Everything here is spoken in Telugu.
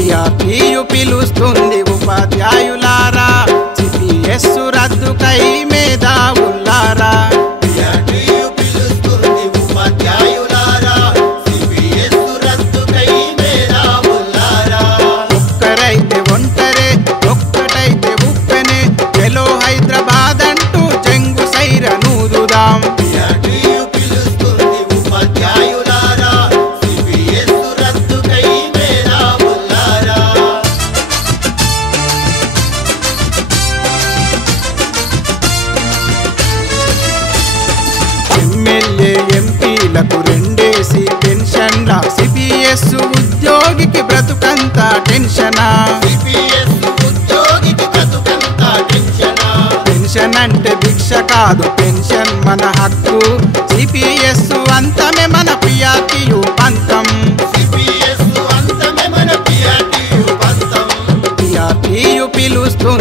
పిఆర్టీయు పిలుస్తుంది ఉపాధ్యాయులారా, సిపిఎస్ రద్దుకై మేధావులారా. పిఆర్టీయు పిలుస్తుంది ఉపాధ్యాయులారా, సిపిఎస్ రద్దుకై మేధావులారా. ఒక్కరైతే ఒంటరే, ఒక్కటైతే ఉప్పెనే, చెలో హైదరాబాద్ అంటూ చెంగు సైరనూదుదాం. పిఆర్టీయు పిలుస్తుంది ఉపాధ్యాయులారా, సిపిఎస్ రద్దుకై మేధావులారా. ఎమ్మెల్యే ఎంపీలకు రెండేసి పెన్షన్ల, సిపిఎస్ ఉద్యోగికి బ్రతుకంతా టెన్షనా. సిపిఎస్ ఉద్యోగికి బ్రతుకంతా టెన్షనా. పెన్షన్ అంటే భిక్ష కాదు, పెన్షన్ మన హక్కు. సిపిఎస్ అంతమే మన పిఆర్టీయు పంతం. సిపిఎస్ అంతమే మన పిఆర్టీయు పంతం. పిఆర్టీయు పిలుస్తుంది